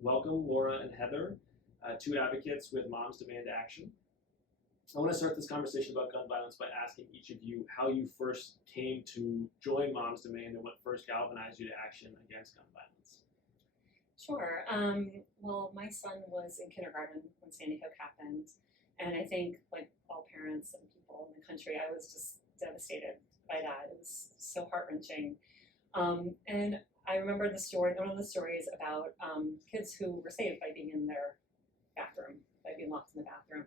Welcome, Laura and Heather, two advocates with Moms Demand Action. I want to start this conversation about gun violence by asking each of you how you first came to join Moms Demand and what first galvanized you to action against gun violence. Sure. Well, my son was in kindergarten when Sandy Hook happened, and I think, like all parents and people in the country, I was just devastated by that. It was so heart-wrenching. And I remember one of the stories about kids who were saved by being in their bathroom, by being locked in the bathroom.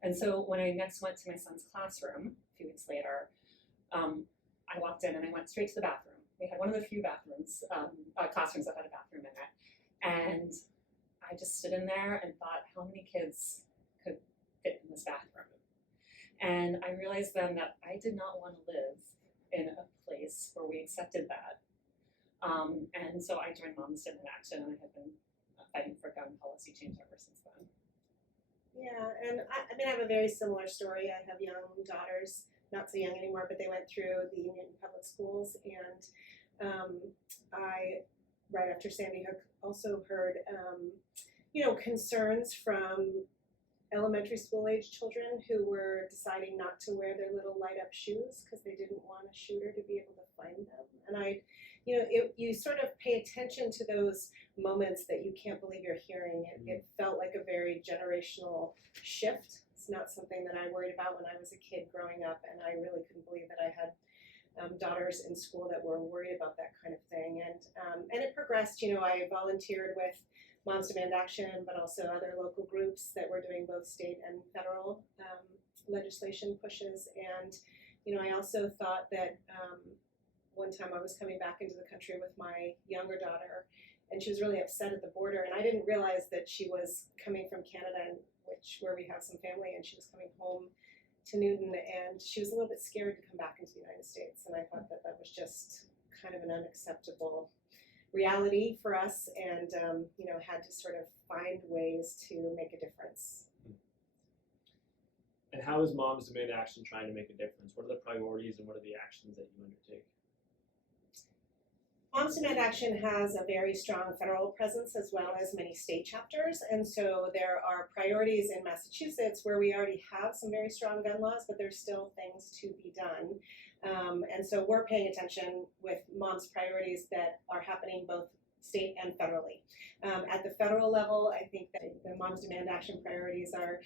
And so when I next went to my son's classroom a few weeks later, I walked in and I went straight to the bathroom. We had one of the few classrooms that had a bathroom in it. And I just stood in there and thought, how many kids could fit in this bathroom? And I realized then that I did not want to live in a place where we accepted that. And so I joined Moms Demand Action, and I have been fighting for gun policy change ever since then. Yeah, and I have a very similar story. I have young daughters, not so young anymore, but they went through the Newton Public Schools, and I, right after Sandy Hook, also heard, concerns from elementary school age children who were deciding not to wear their little light up shoes because they didn't want a shooter to be able to find them. And you sort of pay attention to those moments that you can't believe you're hearing. It felt like a very generational shift. It's not something that I worried about when I was a kid growing up, and I really couldn't believe that I had daughters in school that were worried about that kind of thing. And it progressed. I volunteered with Moms Demand Action, but also other local groups that were doing both state and federal legislation pushes. And I also thought that one time I was coming back into the country with my younger daughter, and she was really upset at the border, and I didn't realize that she was coming from Canada, where we have some family, and she was coming home to Newton, and she was a little bit scared to come back into the United States, and I thought that was just kind of an unacceptable reality for us, and had to sort of find ways to make a difference. And how is Moms Demand Action trying to make a difference? What are the priorities and what are the actions that you undertake? Moms Demand Action has a very strong federal presence as well as many state chapters, and so there are priorities in Massachusetts where we already have some very strong gun laws, but there's still things to be done. And so we're paying attention with Mom's priorities that are happening both state and federally. At the federal level, I think that the Moms Demand Action priorities are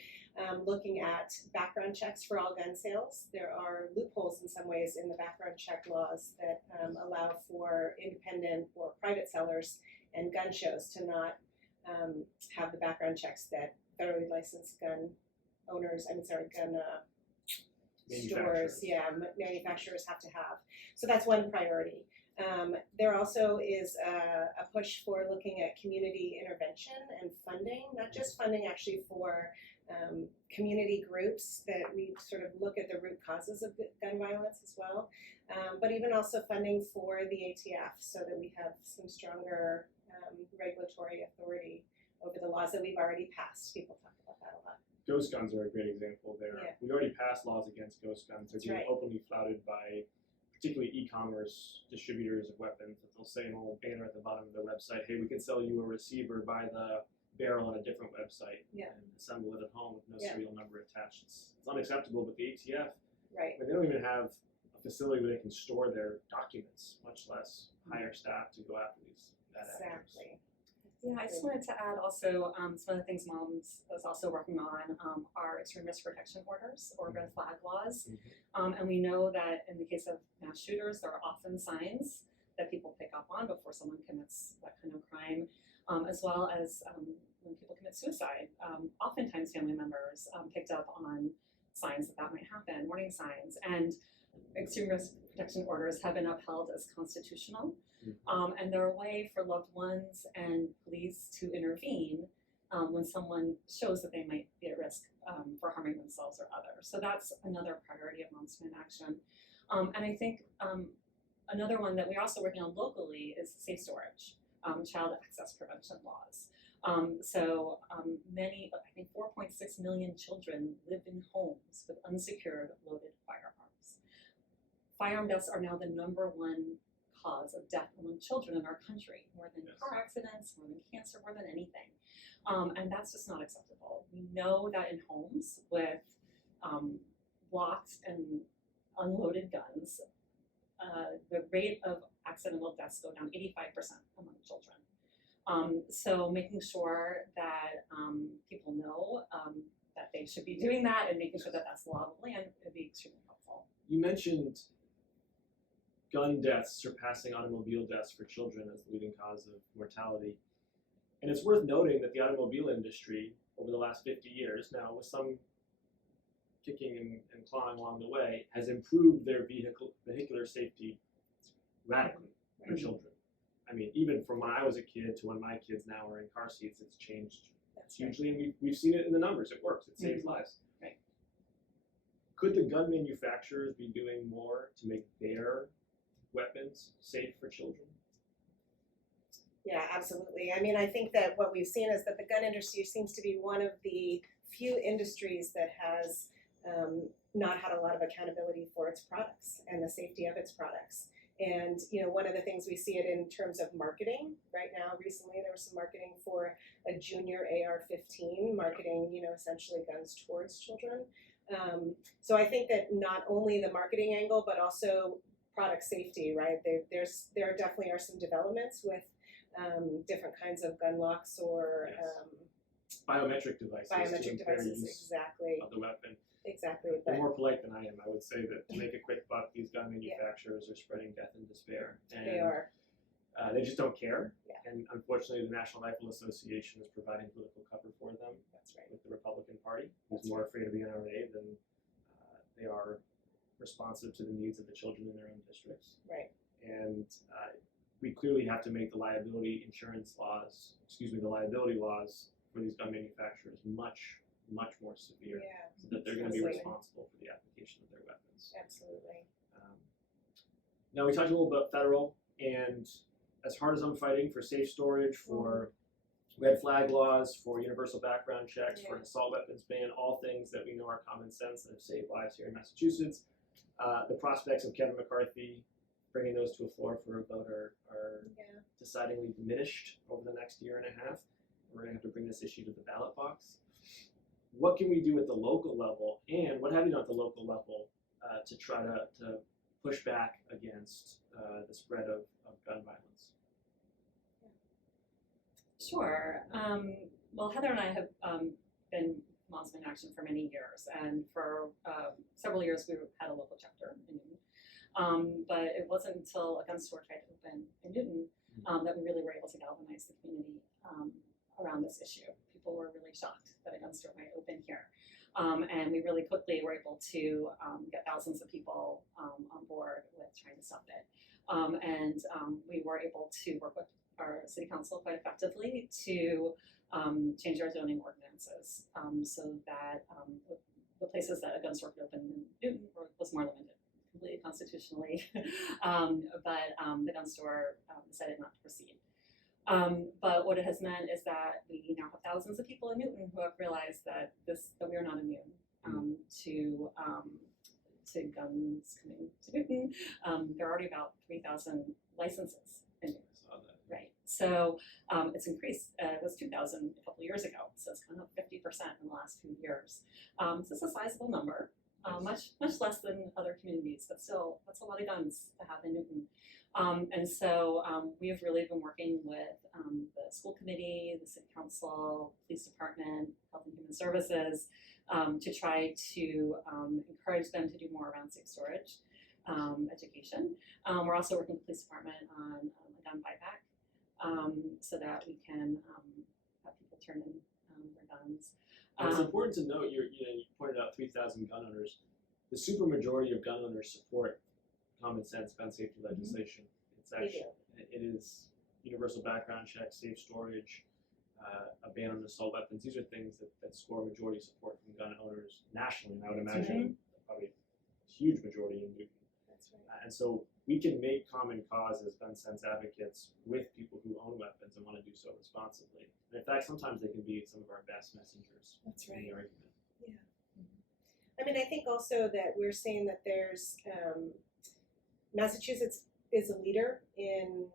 looking at background checks for all gun sales. There are loopholes in some ways in the background check laws that allow for independent or private sellers and gun shows to not have the background checks that federally licensed gun stores, manufacturers have to have. So that's one priority. There also is a push for looking at community intervention and funding, not just funding actually for community groups that we sort of look at the root causes of gun violence as well, but even also funding for the ATF so that we have some stronger regulatory authority over the laws that we've already passed. People talk about that a lot. Ghost guns are a great example there. Yeah. We already passed laws against ghost guns. They're being openly flouted by particularly e-commerce distributors of weapons. That they'll say an old banner at the bottom of their website, hey, we can sell you a receiver by the barrel on a different website and assemble it at home with no serial number attached. It's unacceptable, but the ATF, they don't even have a facility where they can store their documents, much less hire staff to go after these bad actors. Yeah, I just wanted to add also some of the things Moms is also working on are extreme risk protection orders or red flag laws. And we know that in the case of mass shooters, there are often signs that people pick up on before someone commits that kind of crime, as well as when people commit suicide. Oftentimes family members picked up on signs that might happen, warning signs. And extreme risk protection orders have been upheld as constitutional. And they're a way for loved ones and police to intervene when someone shows that they might be at risk for harming themselves or others. So that's another priority of Moms Demand Action. And I think another one that we're also working on locally is safe storage, child access prevention laws. Many, I think 4.6 million children live in homes with unsecured loaded firearms. Firearm deaths are now the #1 cause of death among children in our country, more than Yes. car accidents, more than cancer, more than anything. And that's just not acceptable. We know that in homes with locked and unloaded guns, the rate of accidental deaths go down 85% among children. So making sure that people know that they should be doing that and making sure that that's law of the land would be extremely helpful. You mentioned gun deaths surpassing automobile deaths for children as the leading cause of mortality. And it's worth noting that the automobile industry over the last 50 years now, with some kicking and clawing along the way, has improved their vehicular safety radically for children. I mean, even from when I was a kid to when my kids now are in car seats, it's changed That's right. hugely, and we've seen it in the numbers. It works. It saves lives. Right. Could the gun manufacturers be doing more to make their weapons safe for children? Yeah, absolutely. I mean, I think that what we've seen is that the gun industry seems to be one of the few industries that has not had a lot of accountability for its products and the safety of its products. And, one of the things we see it in terms of marketing right now, recently there was some marketing for a junior AR-15, marketing, essentially guns towards children. So I think that not only the marketing angle, but also product safety, right? There definitely are some developments with different kinds of gun locks or Biometric devices to biometric impair devices, use exactly. of the weapon. Exactly. They're But more polite than I am. I would say that to make a quick buck, these gun manufacturers are spreading death and despair. And they are. They just don't care. Yeah. And unfortunately, the National Rifle Association is providing political cover for them. That's right. With the Republican Party, who's That's more afraid of the NRA than they are responsive to the needs of the children in their own districts. Right. And we clearly have to make the liability laws for these gun manufacturers much more severe, Yeah. so that they're going to be Absolutely. responsible for the application of their weapons. Absolutely. Now we talked a little about federal, and as hard as I'm fighting for safe storage, for red flag laws, for universal background checks, for an assault weapons ban, all things that we know are common sense and have saved lives here in Massachusetts, the prospects of Kevin McCarthy bringing those to a floor for a vote are Yeah. decidedly diminished over the next year and a half. We're going to have to bring this issue to the ballot box. What can we do at the local level, and what have you done at the local level to try to push back against the spread of gun violence? Sure. Well, Heather and I have been Moms in Action for many years, and for several years we had a local chapter in Newton. But it wasn't until a gun store tried to open in Newton that we really were able to galvanize the community around this issue. People were really shocked that a gun store might open here. And we really quickly were able to get thousands of people on board with trying to stop it. And we were able to work with our city council quite effectively to change our zoning ordinances so that the places that a gun store could open in Newton was more limited, completely constitutionally. But the gun store decided not to proceed. But what it has meant is that we now have thousands of people in Newton who have realized that we are not immune to guns coming to Newton. There are already about 3,000 licenses in Newton. I saw that. Right. So it's increased. It was 2,000 a couple of years ago, so it's gone up 50% in the last few years. So it's a sizable number, much less than other communities, but still, that's a lot of guns to have in Newton. And so we have really been working with the school committee, the city council, police department, health and human services to try to encourage them to do more around safe storage education. We're also working with the police department on a gun buyback so that we can have people turn in their guns. And it's important to note, you pointed out 3,000 gun owners. The supermajority of gun owners support common sense gun safety legislation. It's actually, it is universal background checks, safe storage, a ban on assault weapons. These are things that score majority support from gun owners nationally, and I would imagine probably a huge majority in Newton. That's right. And so we can make common cause as gun sense advocates with people who own weapons and want to do so responsibly. And in fact, sometimes they can be some of our best messengers That's in right. the argument. I mean, I think also that we're seeing that there's Massachusetts is a leader in,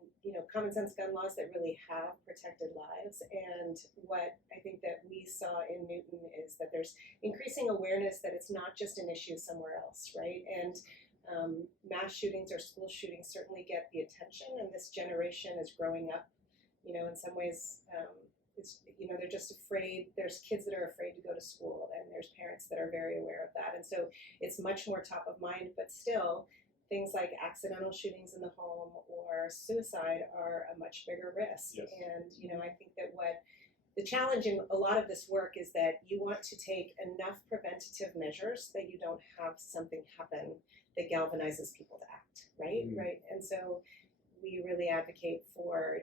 common sense gun laws that really have protected lives. And what I think that we saw in Newton is that there's increasing awareness that it's not just an issue somewhere else, right? And mass shootings or school shootings certainly get the attention, and this generation is growing up, in some ways, they're just afraid. There's kids that are afraid to go to school, and there's parents that are very aware of that. And so it's much more top of mind, but still, things like accidental shootings in the home or suicide are a much bigger risk. Yes. And, I think that what the challenge in a lot of this work is that you want to take enough preventative measures that you don't have something happen that galvanizes people to act, right? Mm-hmm. Right. And so we really advocate for,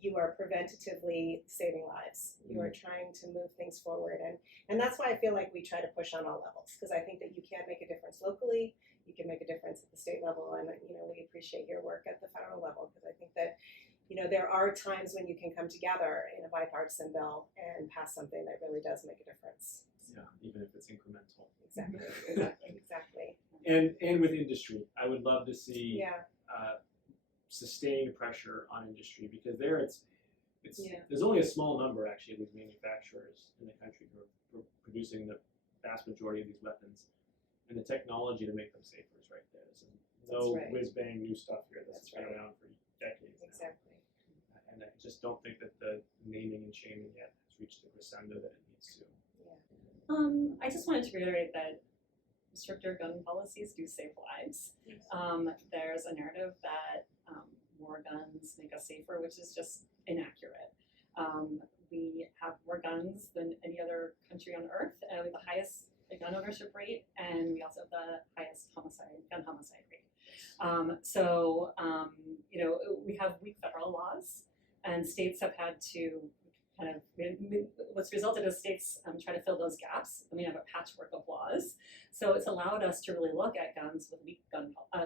you are preventatively saving lives. You are trying to move things forward. And that's why I feel like we try to push on all levels, because I think that you can make a difference locally, you can make a difference at the state level, and, we appreciate your work at the federal level, because I think that, there are times when you can come together in a bipartisan bill and pass something that really does make a difference. Yeah, even if it's incremental. Exactly. Exactly. And with industry, I would love to see Yeah. sustained pressure on industry, because it's Yeah. there's only a small number actually of these manufacturers in the country who are producing the vast majority of these weapons, and the technology to make them safer is right there. So no That's right. whiz bang new stuff here that's That's been right. around for decades now. Exactly. And I just don't think that the naming and shaming yet has reached the crescendo that it needs to. I just wanted to reiterate that stricter gun policies do save lives. There's a narrative that more guns make us safer, which is just inaccurate. We have more guns than any other country on earth. We have the highest gun ownership rate, and we also have the highest gun homicide rate. We have weak federal laws, and states have had to what's resulted is states try to fill those gaps, and we have a patchwork of laws. So it's allowed us to really look at guns with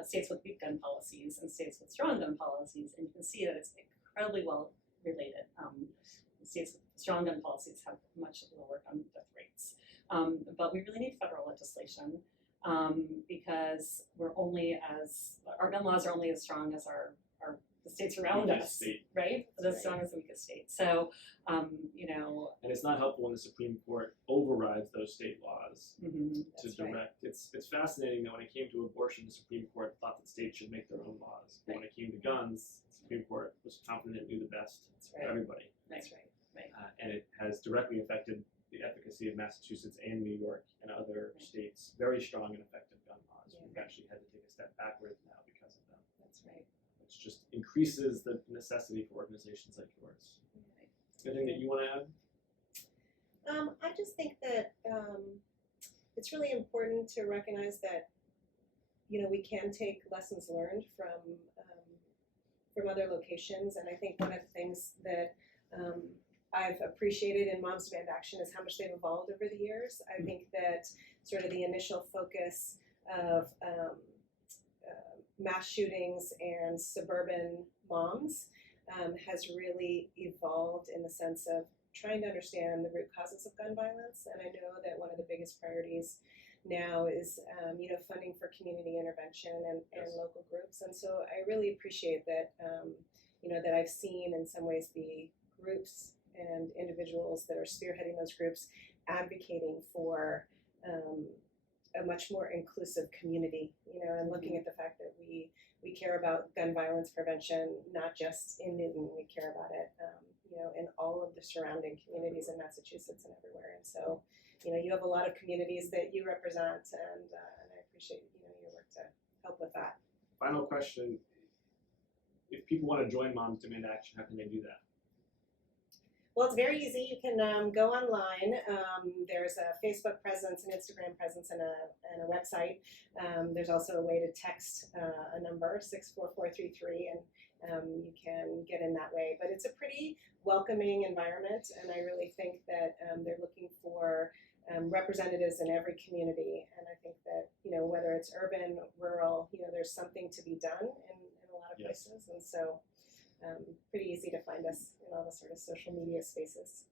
states with weak gun policies and states with strong gun policies, and you can see that it's incredibly well related. States with strong gun policies have much lower gun death rates, but we really need federal legislation because our gun laws are only as strong as the states around us, right? As strong as the weakest state. So, And it's not helpful when the Supreme Court overrides those state laws to direct. Right. It's fascinating that when it came to abortion, the Supreme Court thought that states should make their own laws. But when it came to guns, the Supreme Court was confident it knew the best for everybody. That's right. And it has directly affected the efficacy of Massachusetts and New York and other states' very strong and effective gun laws. Yeah. We've actually had to take a step backwards now because of them. That's right. Which just increases the necessity for organizations like yours. Anything that you want to add? I just think that it's really important to recognize that we can take lessons learned from other locations, and I think one of the things that I've appreciated in Moms Demand Action is how much they've evolved over the years. I think that sort of the initial focus of mass shootings and suburban moms has really evolved in the sense of trying to understand the root causes of gun violence. And I know that one of the biggest priorities now is funding for community intervention and local groups. And so I really appreciate that that I've seen in some ways the groups and individuals that are spearheading those groups advocating for a much more inclusive community, and looking at the fact that we care about gun violence prevention, not just in Newton, we care about it, in all of the surrounding communities in Massachusetts and everywhere. And so, you have a lot of communities that you represent, and I appreciate, your work to help with that. Final question. If people want to join Moms Demand Action, how can they do that? Well, it's very easy. You can go online. There's a Facebook presence, an Instagram presence, and a website. There's also a way to text a number, 64433, and you can get in that way. But it's a pretty welcoming environment, and I really think that they're looking for representatives in every community. And I think that, whether it's urban, rural, there's something to be done in a lot of places. And so pretty easy to find us in all the sort of social media spaces.